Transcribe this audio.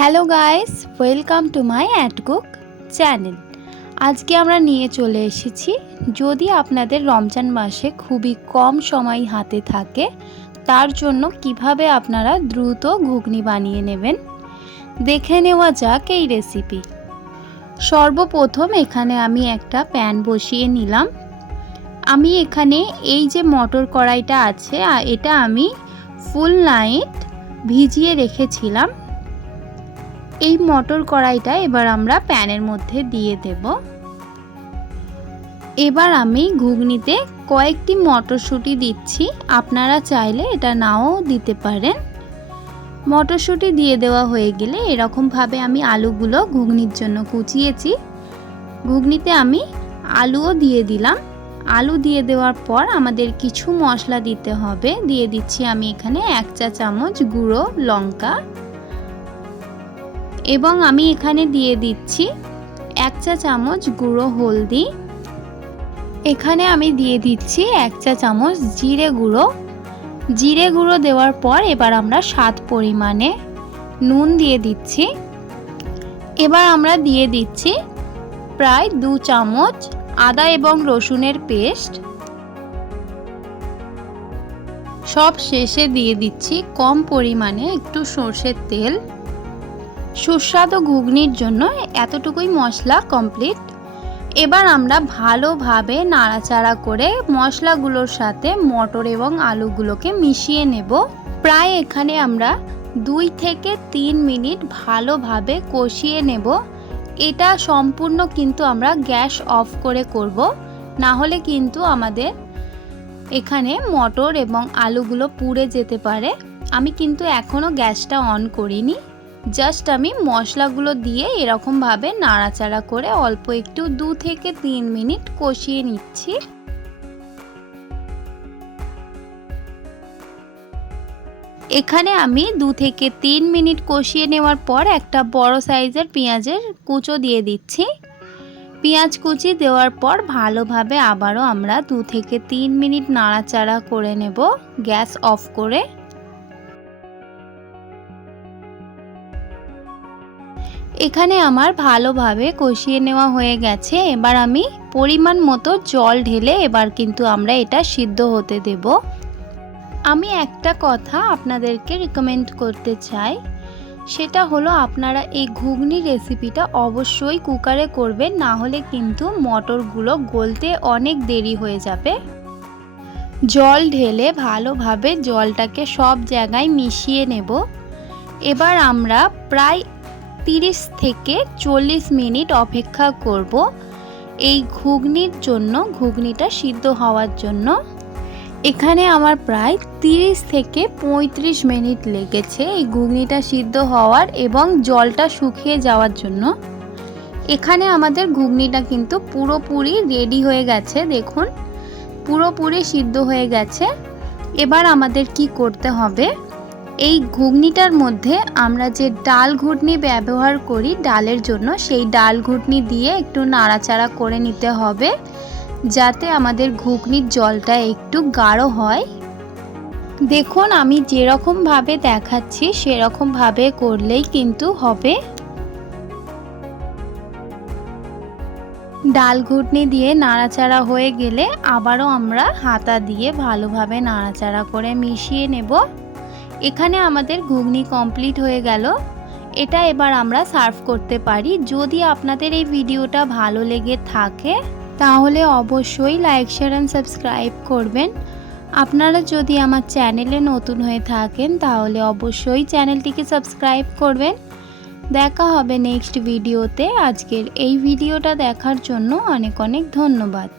Hello guys, welcome to my অ্যাডকুক channel. আজকে আমরা নিয়ে চলে এসেছি, যদি আপনাদের রমজান মাসে খুবই কম সময় হাতে থাকে তার জন্য কিভাবে আপনারা দ্রুত ঘুগনি বানিয়ে নেবেন, দেখে নেওয়া যাক এই রেসিপি। সর্বপ্রথম এখানে আমি একটা প্যান বসিয়ে নিলাম। আমি এখানে এই যে মটর কড়াইটা আছে এটা আমি ফুল নাইট ভিজিয়ে রেখেছিলাম। এই মটর কড়াইটা এবার আমরা প্যানের মধ্যে দিয়ে দেব। এবার আমি ঘুগনিতে কয়েকটি মটরশুঁটি দিচ্ছি, আপনারা চাইলে এটা নাও দিতে পারেন। মটরশুঁটি দিয়ে দেওয়া হয়ে গেলে এরকমভাবে আমি আলুগুলো ঘুগনির জন্য কুচিয়েছি, ঘুগনিতে আমি আলুও দিয়ে দিলাম। আলু দিয়ে দেওয়ার পর আমাদের কিছু মশলা দিতে হবে। দিয়ে দিচ্ছি আমি এখানে 1 চা চামচ গুঁড়ো লঙ্কা, এবং আমি এখানে দিয়ে দিচ্ছি 1 চা চামচ গুঁড়ো হলদি। এখানে আমি দিয়ে দিচ্ছি 1 চা চামচ জিরে গুঁড়ো। জিরে গুঁড়ো দেওয়ার পর এবার আমরা স্বাদ পরিমাণে নুন দিয়ে দিচ্ছি। এবার আমরা দিয়ে দিচ্ছি প্রায় 2 চামচ আদা এবং রসুনের পেস্ট। সব শেষে দিয়ে দিচ্ছি কম পরিমাণে একটু সরষের তেল। সুস্বাদু ঘুগনির জন্য এতটুকুই মশলা কমপ্লিট। এবার আমরা ভালোভাবে নাড়াচাড়া করে মশলাগুলোর সাথে মটর এবং আলুগুলোকে মিশিয়ে নেব। প্রায় এখানে আমরা 2 থেকে 3 মিনিট ভালোভাবে কষিয়ে নেব। এটা সম্পূর্ণ কিন্তু আমরা গ্যাস অফ করে করব, না হলে কিন্তু আমাদের এখানে মটর এবং আলুগুলো পুড়ে যেতে পারে। আমি কিন্তু এখনও গ্যাসটা অন করিনি, জাস্ট আমি মশলাগুলো দিয়ে এরকমভাবে নাড়াচাড়া করে অল্প একটু 2 থেকে 3 মিনিট কষিয়ে নিচ্ছি। এখানে আমি 2 থেকে 3 মিনিট কষিয়ে নেওয়ার পর একটা বড় সাইজের পেঁয়াজের কুচো দিয়ে দিচ্ছি। পেঁয়াজ কুচি দেওয়ার পর ভালোভাবে আবারও আমরা 2 থেকে 3 মিনিট নাড়াচাড়া করে নেব গ্যাস অফ করে। এখানে আমার ভালোভাবে কষিয়ে নেওয়া হয়ে গেছে। এবার আমি পরিমাণ মতো জল ঢেলে এবার কিন্তু আমরা এটা সিদ্ধ হতে দেব। আমি একটা কথা আপনাদেরকে রিকমেন্ড করতে চাই, সেটা হলো আপনারা এই ঘুগনি রেসিপিটা অবশ্যই কুকারে করবেন, না হলে কিন্তু মটরগুলো গলতে অনেক দেরি হয়ে যাবে। জল ঢেলে ভালোভাবে জলটাকে সব জায়গায় মিশিয়ে নেব। এবার আমরা প্রায় 30 থেকে 40 মিনিট অপেক্ষা করব এই ঘুগনির জন্য, ঘুগনিটা সিদ্ধ হওয়ার জন্য। এখানে আমার প্রায় 30 থেকে 35 মিনিট লেগেছে এই ঘুগনিটা সিদ্ধ হওয়ার এবং জলটা শুকিয়ে যাওয়ার জন্য। এখানে আমাদের ঘুগনিটা কিন্তু পুরোপুরি রেডি হয়ে গেছে, দেখুন পুরোপুরি সিদ্ধ হয়ে গেছে। এবার আমাদের কি করতে হবে, এই ঘুগনিটার মধ্যে আমরা যে ডাল ঘুটনি ব্যবহার করি ডালের জন্য, সেই ডাল ঘুটনি দিয়ে একটু নাড়াচাড়া করে নিতে হবে, যাতে আমাদের ঘুগনির জলটা একটু গাঢ় হয়। দেখুন আমি যেরকমভাবে দেখাচ্ছি সেরকমভাবে করলেই কিন্তু হবে। ডাল ঘুটনি দিয়ে নাড়াচাড়া হয়ে গেলে আবারও আমরা হাতা দিয়ে ভালোভাবে নাড়াচাড়া করে মিশিয়ে নেব। এখানে আমাদের ঘুগনি কমপ্লিট হয়ে গেল। এটা এবার আমরা সার্ভ করতে পারি। যদি আপনাদের এই ভিডিওটা ভালো লেগে থাকে তাহলে অবশ্যই লাইক, শেয়ার অ্যান্ড সাবস্ক্রাইব করবেন। আপনারা যদি আমার চ্যানেলে নতুন হয়ে থাকেন তাহলে অবশ্যই চ্যানেলটিকে সাবস্ক্রাইব করবেন। দেখা হবে নেক্সট ভিডিওতে। আজকের এই ভিডিওটা দেখার জন্য অনেক অনেক ধন্যবাদ।